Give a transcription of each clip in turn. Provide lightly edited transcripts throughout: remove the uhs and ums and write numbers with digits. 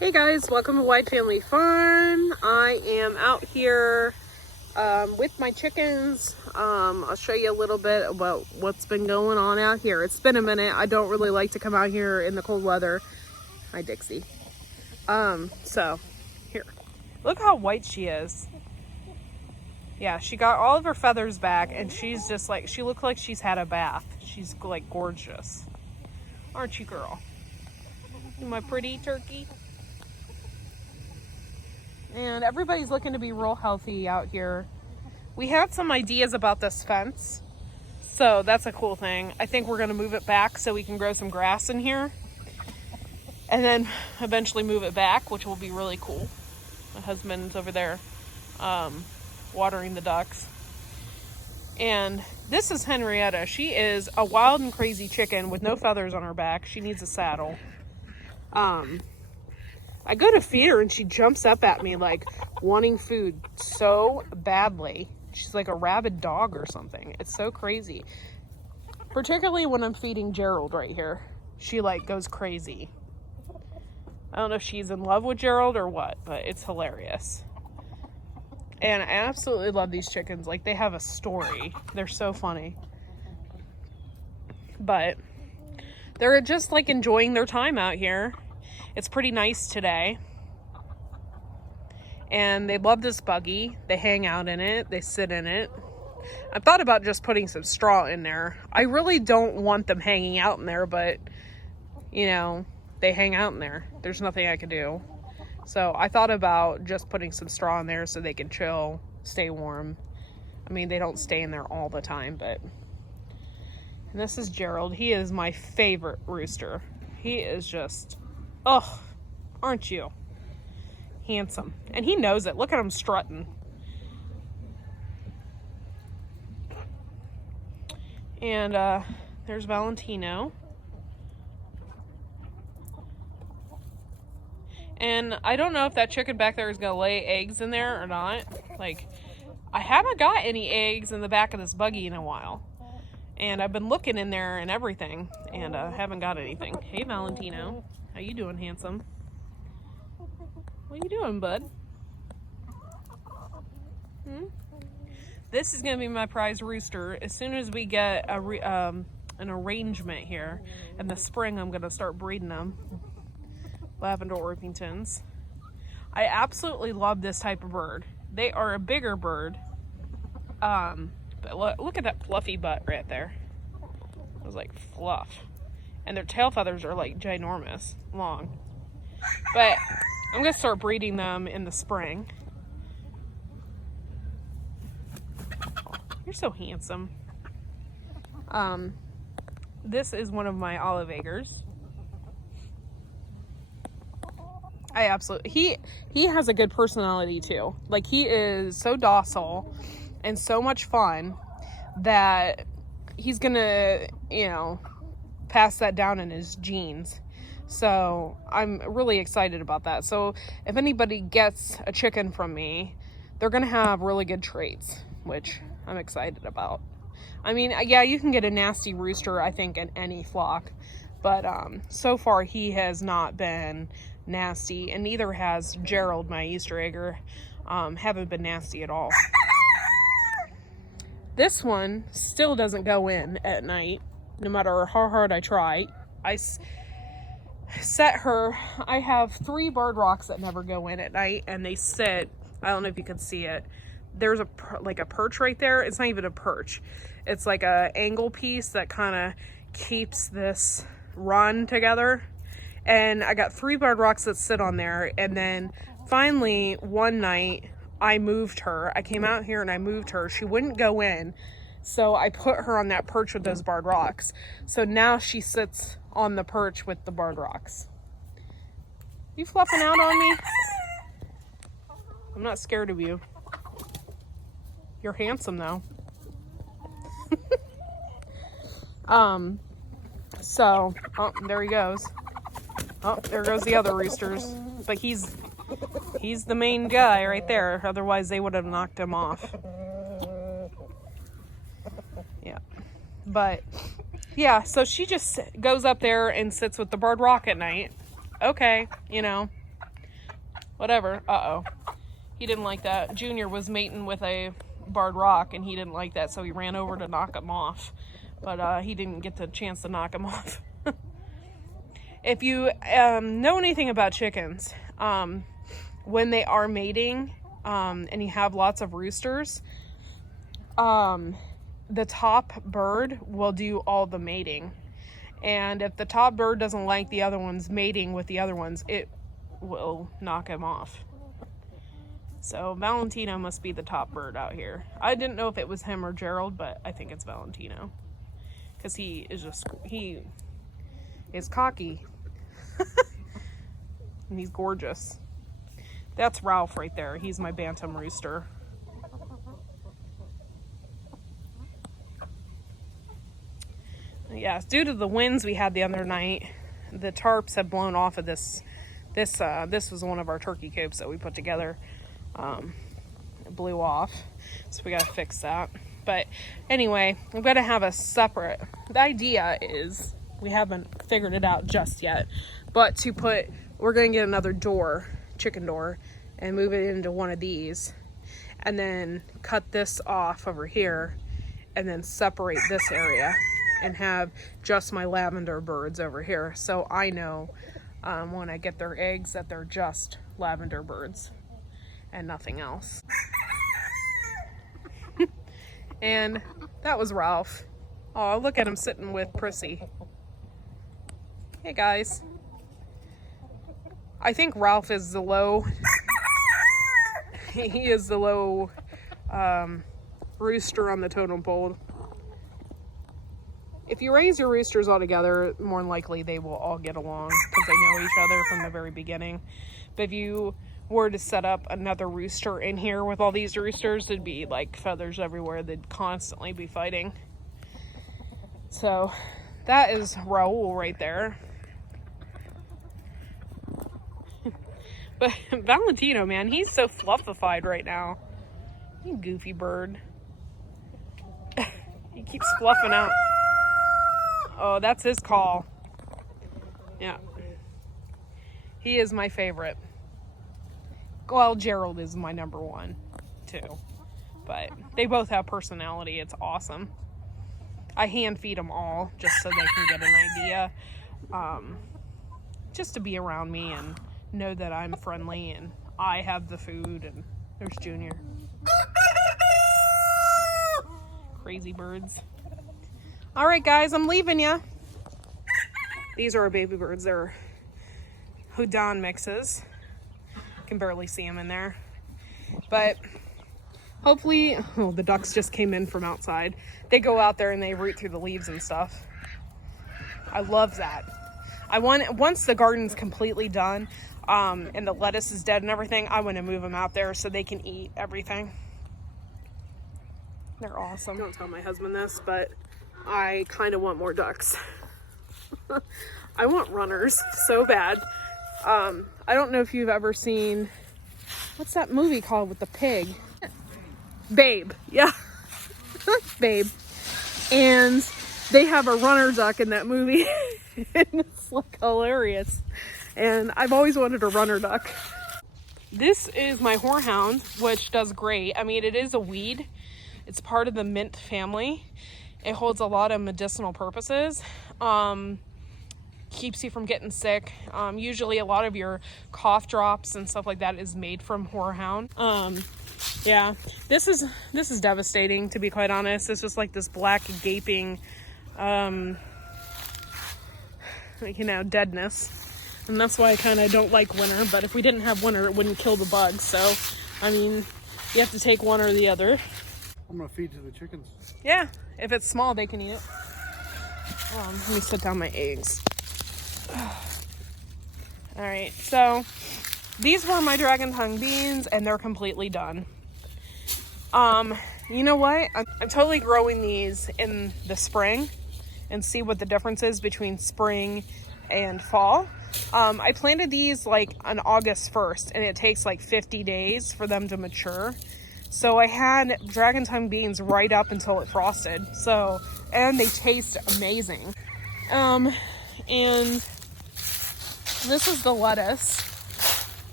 Hey guys, welcome to White Family Fun. I am out here with my chickens. I'll show you a little bit about what's been going on out here. It's been a minute. I don't really like to come out here in the cold weather. Hi Dixie. So here, look how white she is. Yeah, she got all of her feathers back and she's just like, she looks like she's had a bath. She's like gorgeous. Aren't you, girl? You my pretty turkey? And everybody's looking to be real healthy out here. We had some ideas about this fence, so that's a cool thing. I think we're gonna move it back so we can grow some grass in here, and then eventually move it back, which will be really cool. My husband's over there watering the ducks. And this is Henrietta. She is a wild and crazy chicken with no feathers on her back. She needs a saddle. I go to feed her and she jumps up at me like wanting food so badly. She's like a rabid dog or something. It's so crazy. Particularly when I'm feeding Gerald right here. She like goes crazy. I don't know if she's in love with Gerald or what, but it's hilarious. And I absolutely love these chickens. Like, they have a story. They're so funny. But they're just like enjoying their time out here. It's pretty nice today. And they love this buggy. They hang out in it. They sit in it. I thought about just putting some straw in there. I really don't want them hanging out in there, but, you know, they hang out in there. There's nothing I can do. So I thought about just putting some straw in there so they can chill, stay warm. I mean, they don't stay in there all the time, but... And this is Gerald. He is my favorite rooster. He is just... Oh, aren't you? Handsome. And he knows it. Look at him strutting. And there's Valentino. And I don't know if that chicken back there is going to lay eggs in there or not. Like, I haven't got any eggs in the back of this buggy in a while. And I've been looking in there and everything, and haven't got anything. Hey, Valentino. How you doing, handsome? What you doing, bud? This is going to be my prize rooster. As soon as we get an arrangement here in the spring, I'm going to start breeding them. Lavender Orpingtons. I absolutely love this type of bird. They are a bigger bird. But look at that fluffy butt right there. It was like fluff. And their tail feathers are like ginormous, long. But I'm gonna start breeding them in the spring. You're so handsome. This is one of my olive eggers. I absolutely, he has a good personality too. Like, he is so docile and so much fun that he's gonna, you know, pass that down in his genes. So I'm really excited about that. So if anybody gets a chicken from me, they're gonna have really good traits, which I'm excited about. I mean, yeah, you can get a nasty rooster, I think, in any flock, but so far he has not been nasty, and neither has Gerald, my Easter egger. Haven't been nasty at all. This one still doesn't go in at night, no matter how hard I try. I set her, I have 3 barred rocks that never go in at night, and they sit, I don't know if you can see it, there's a perch right there. It's not even a perch. It's like a angle piece that kind of keeps this run together. And I got 3 barred rocks that sit on there, and then finally one night I moved her. I came out here and I moved her. She wouldn't go in, so I put her on that perch with those barred rocks. So now she sits on the perch with the barred rocks. You fluffing out on me? I'm not scared of you. You're handsome though. So, oh, there he goes. Oh, there goes the other roosters. But he's the main guy right there. Otherwise, they would have knocked him off. Yeah. But, yeah, so she just goes up there and sits with the barred rock at night. Okay, you know, Whatever. Uh-oh. He didn't like that. Junior was mating with a barred rock, and he didn't like that, so he ran over to knock him off. But he didn't get the chance to knock him off. If you know anything about chickens, when they are mating, and you have lots of roosters, the top bird will do all the mating. And if the top bird doesn't like the other ones mating with the other ones, it will knock him off. So Valentino must be the top bird out here. I didn't know if it was him or Gerald, but I think it's Valentino. Because he is cocky. And he's gorgeous. That's Ralph right there. He's my bantam rooster. Yeah, due to the winds we had the other night, the tarps have blown off of this. This was one of our turkey coops that we put together. It blew off, so we gotta fix that. But anyway, we've got to have a separate. The idea is, we haven't figured it out just yet, but we're gonna get another door, chicken door, and move it into one of these, and then cut this off over here, and then separate this area, and have just my lavender birds over here, so I know when I get their eggs that they're just lavender birds and nothing else. And that was Ralph. Oh, look at him sitting with Prissy. Hey guys. I think Ralph is the low. He is the low rooster on the totem pole. If you raise your roosters all together, more than likely they will all get along because they know each other from the very beginning. But if you were to set up another rooster in here with all these roosters, it'd be like feathers everywhere. They'd constantly be fighting. So that is Raul right there. But Valentino, man, he's so fluffified right now. You goofy bird. He keeps fluffing out. Oh, that's his call. Yeah. He is my favorite. Well, Gerald is my number one, too. But they both have personality. It's awesome. I hand feed them all just so they can get an idea. Just to be around me and know that I'm friendly and I have the food. And there's Junior. Crazy birds. All right, guys, I'm leaving ya. These are our baby birds. They're Houdan mixes. Can barely see them in there, but hopefully, oh, the ducks just came in from outside. They go out there and they root through the leaves and stuff. I love that. Once the garden's completely done, and the lettuce is dead and everything, I want to move them out there so they can eat everything. They're awesome. Don't tell my husband this, but I kind of want more ducks. I want runners so bad. I don't know if you've ever seen, what's that movie called with the pig? Babe. Yeah. Babe. And they have a runner duck in that movie. And it's like hilarious. And I've always wanted a runner duck. This is my horehound, which does great. I mean, it is a weed. It's part of the mint family. It holds a lot of medicinal purposes. Keeps you from getting sick. Usually a lot of your cough drops and stuff like that is made from horehound. Yeah, this is devastating, to be quite honest. It's just like this black gaping deadness, and that's why I kind of don't like winter. But if we didn't have winter, it wouldn't kill the bugs. So I mean, you have to take one or the other. I'm gonna feed to the chickens. Yeah, if it's small, they can eat it. Let me set down my eggs. All right, so these were my dragon tongue beans, and they're completely done. You know what? I'm totally growing these in the spring and see what the difference is between spring and fall. I planted these like on August 1st, and it takes like 50 days for them to mature. So I had dragon tongue beans right up until it frosted. So, and they taste amazing. And this is the lettuce.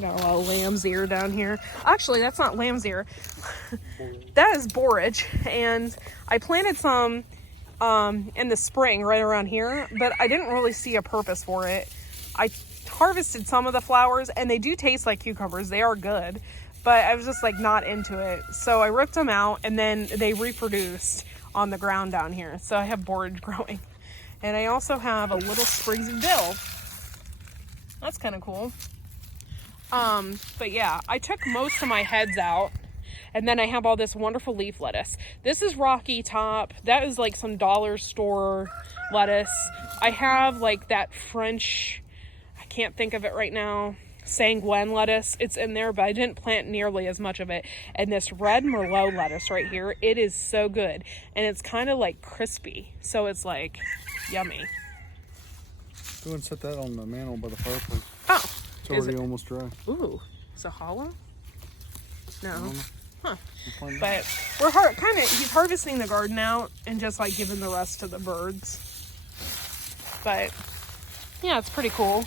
Got a lot of lamb's ear down here. Actually, that's not lamb's ear. That is borage. And I planted some in the spring right around here, but I didn't really see a purpose for it. I harvested some of the flowers and they do taste like cucumbers. They are good, but I was just like not into it. So I ripped them out and then they reproduced on the ground down here. So I have borage growing. And I also have a little sprigs of dill. That's kind of cool. But yeah, I took most of my heads out, and then I have all this wonderful leaf lettuce. This is Rocky Top. That is like some dollar store lettuce. I have like that French, I can't think of it right now, Sanguine lettuce. It's in there, but I didn't plant nearly as much of it. And this red Merlot lettuce right here, it is so good. And it's kind of like crispy. So it's like yummy. Go and set that on the mantle by the fireplace. Oh. It's already almost dry. Ooh, is it hollow? No. Huh. But we're he's harvesting the garden out and just like giving the rest to the birds. But yeah, it's pretty cool.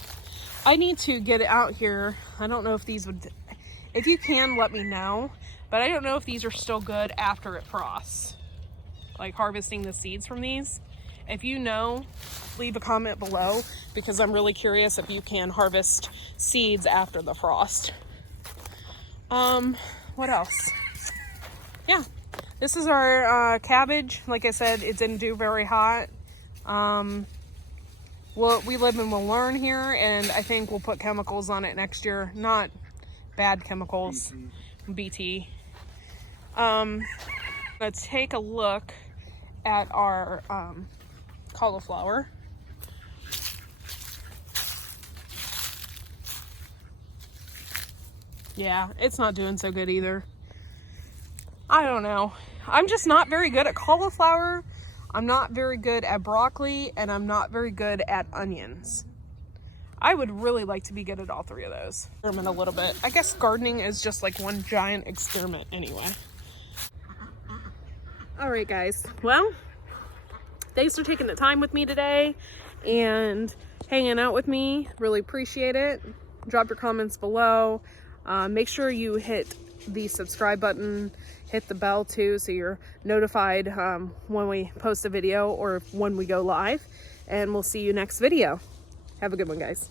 I need to get it out here. I don't know if these would, if you can, let me know. But I don't know if these are still good after it frosts. Like harvesting the seeds from these. If you know, leave a comment below because I'm really curious if you can harvest seeds after the frost. What else? Yeah, this is our cabbage. Like I said, it didn't do very hot. Well, we live and we'll learn here, and I think we'll put chemicals on it next year. Not bad chemicals. BT. Let's take a look at our cauliflower. Yeah, it's not doing so good either. I don't know. I'm just not very good at cauliflower. I'm not very good at broccoli, and I'm not very good at onions. I would really like to be good at all three of those. Experiment a little bit. I guess gardening is just like one giant experiment anyway. All right, guys. Well, thanks for taking the time with me today and hanging out with me. Really appreciate it. Drop your comments below. Make sure you hit the subscribe button, hit the bell too, so you're notified when we post a video or when we go live. And we'll see you next video. Have a good one, guys.